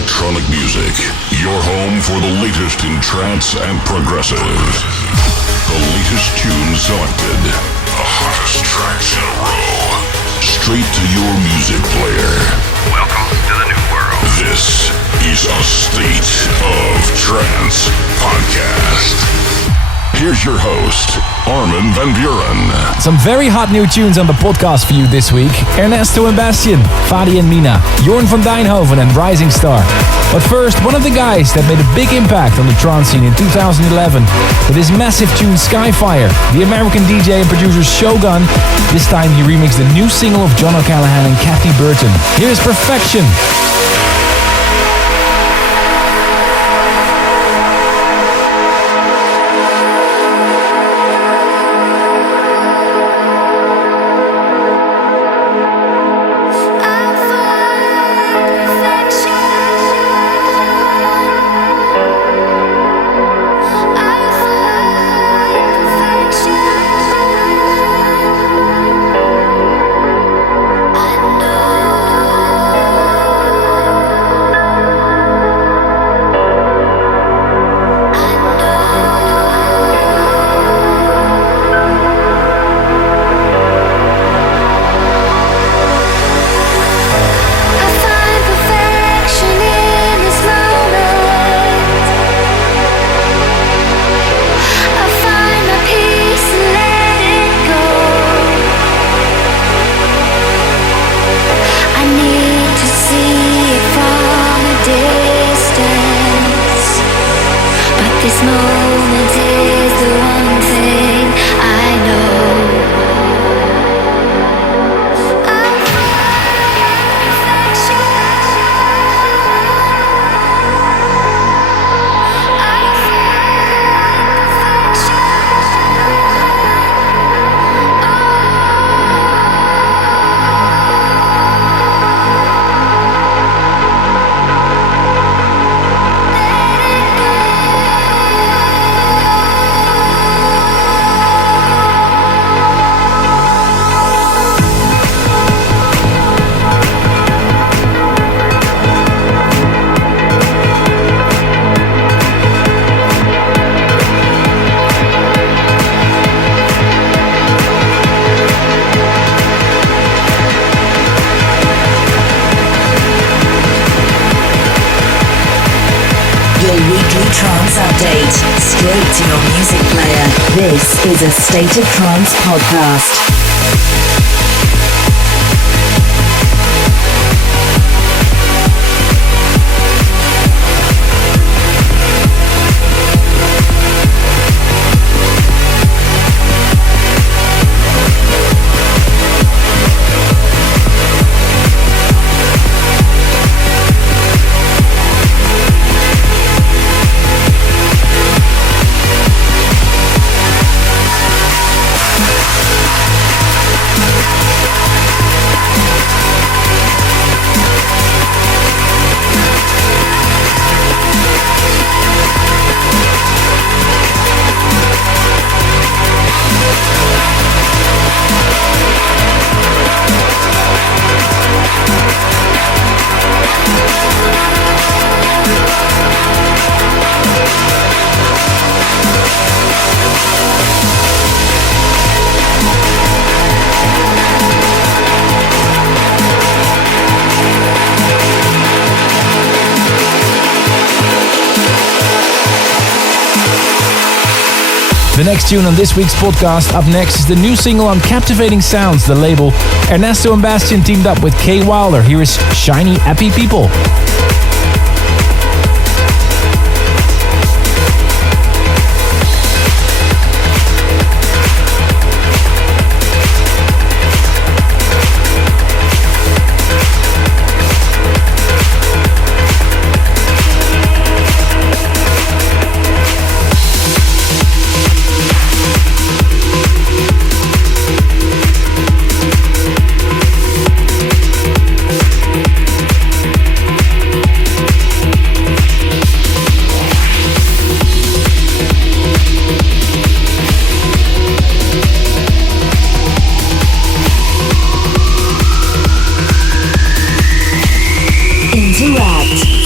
electronic music. Your home for the latest in trance and progressive. The latest tunes selected. The hottest tracks in a row. Straight to your music player. Welcome to the new world. This is A State of Trance podcast. Here's your host, Armin van Buuren. Some very hot new tunes on the podcast for you this week. Ernesto and Bastian, Fady and Mina, Jorn from Deynhoven and Rising Star. But first, one of the guys that made a big impact on the trance scene in 2011 with his massive tune Skyfire, the American DJ and producer Shogun. This time he remixed the new single of John Callaghan and Cathy Burton. Here's Perfection. This is A State of Trance podcast. The next tune on this week's podcast, up next, is the new single on Captivating Sounds, the label. Ernesto and Bastian teamed up with K. Wilder. Here is Shiny Appy People.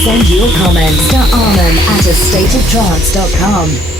Send your comments to Armin at astateoftrance.com.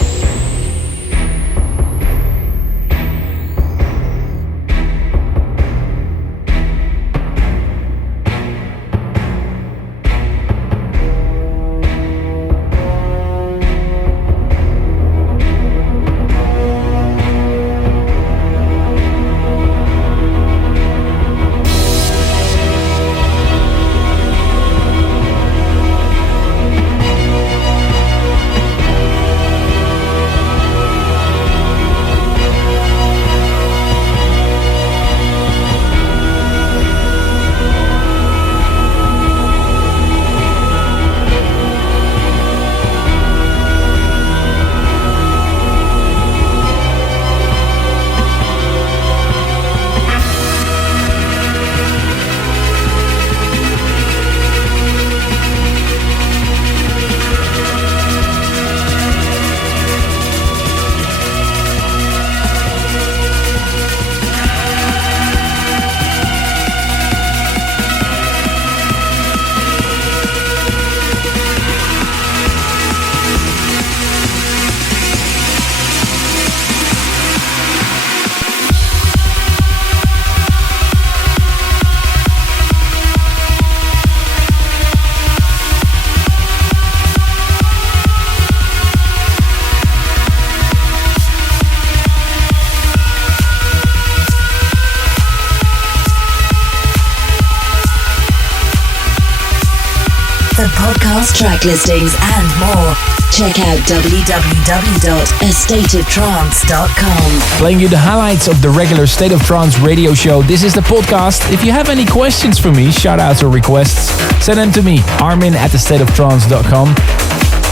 Track listings and more. Check out www.astateoftrance.com. Playing you the highlights of the regular State of Trance radio show. This is the podcast. If you have any questions for me, shout-outs or requests, send them to me, Armin at astateoftrance.com.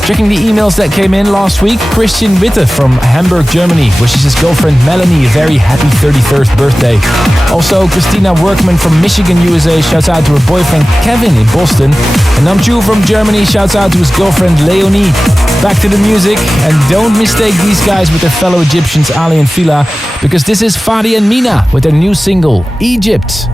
Checking the emails that came in last week, Christian Witte from Hamburg, Germany wishes his girlfriend Melanie a very happy 31st birthday. Also, Christina Workman from Michigan, USA shouts out to her boyfriend Kevin in Boston. And Namju from Germany shouts out to his girlfriend Leonie. Back to the music, and don't mistake these guys with their fellow Egyptians Ali and Fila, because this is Fady and Mina with their new single, Egypt.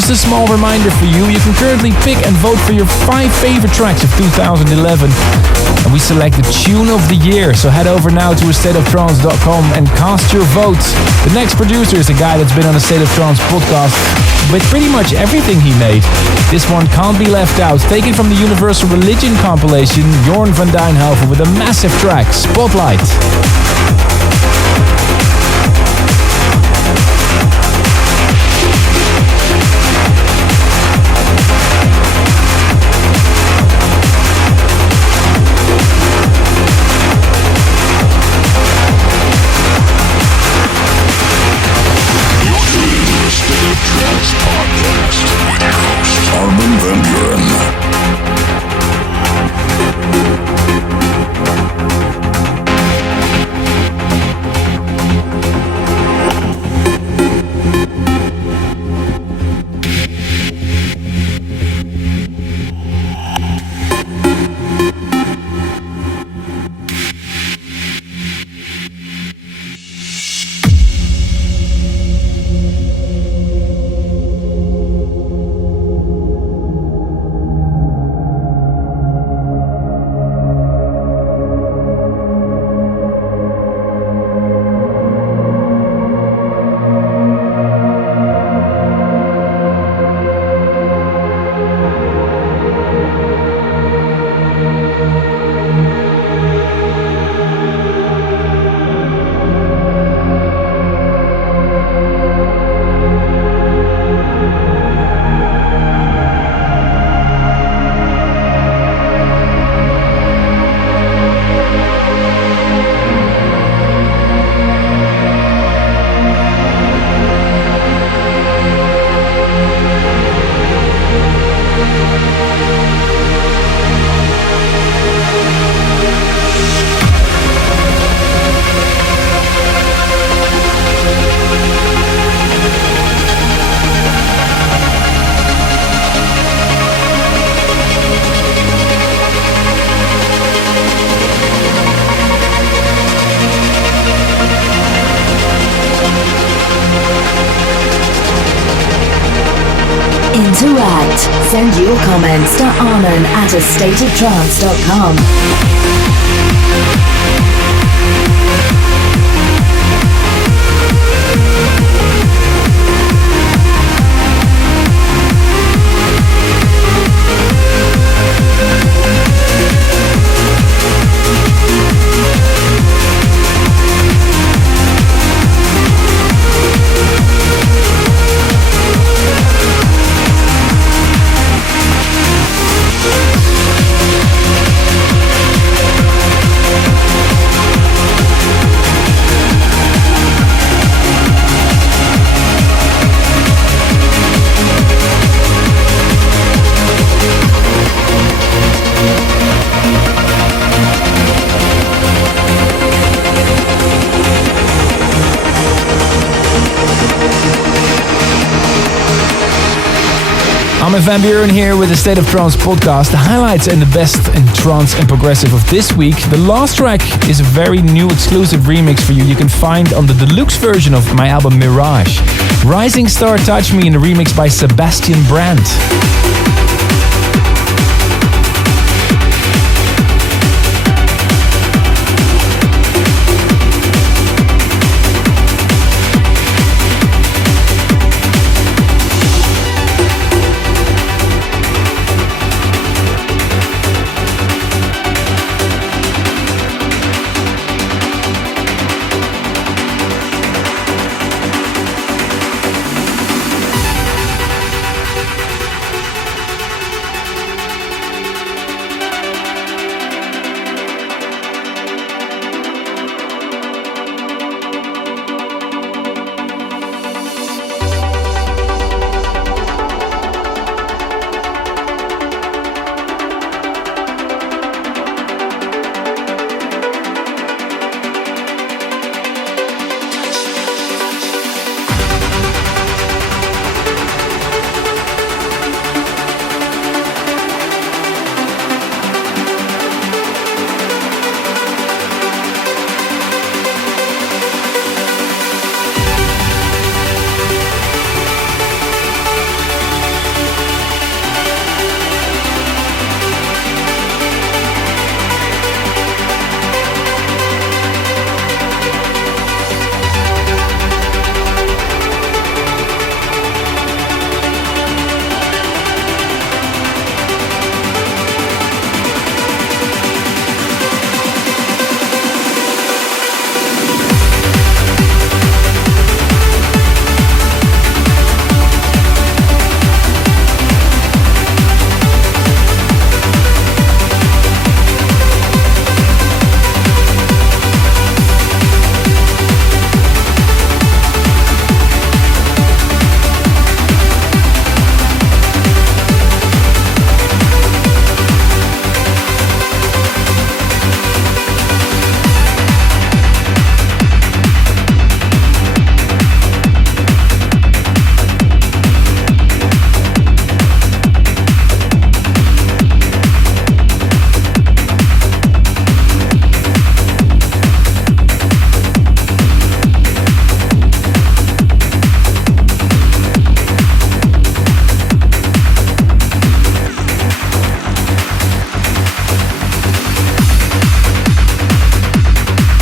Just a small reminder for you, you can currently pick and vote for your 5 favorite tracks of 2011. And we select the tune of the year, so head over now to astateoftrance.com and cast your vote. The next producer is a guy that's been on A State of Trance podcast with pretty much everything he made. This one can't be left out, taken from the Universal Religion compilation, Jorn van Deynhoven with a massive track, Spotlight. Armin van Buuren. Interact. Send your comments to Armin at astateoftrance.com. Armin van Buuren here with the State of Trance podcast, the highlights and the best in trance and progressive of this week. The last track is a very new exclusive remix for you can find on the Deluxe version of my album Mirage. Rising Star Touch Me in the remix by Sebastian Brandt.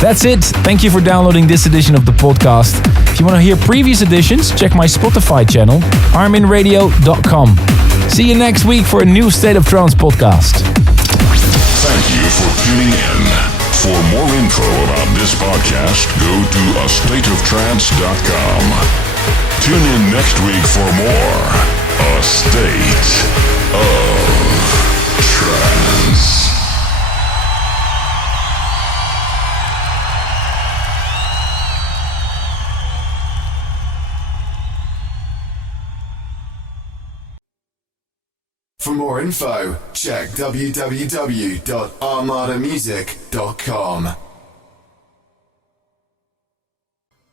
That's it. Thank you for downloading this edition of the podcast. If you want to hear previous editions, check my Spotify channel, arminradio.com. See you next week for a new State of Trance podcast. Thank you for tuning in. For more info about this podcast, go to astateoftrance.com. Tune in next week for more A State of Trance. For more info, check www.armadamusic.com.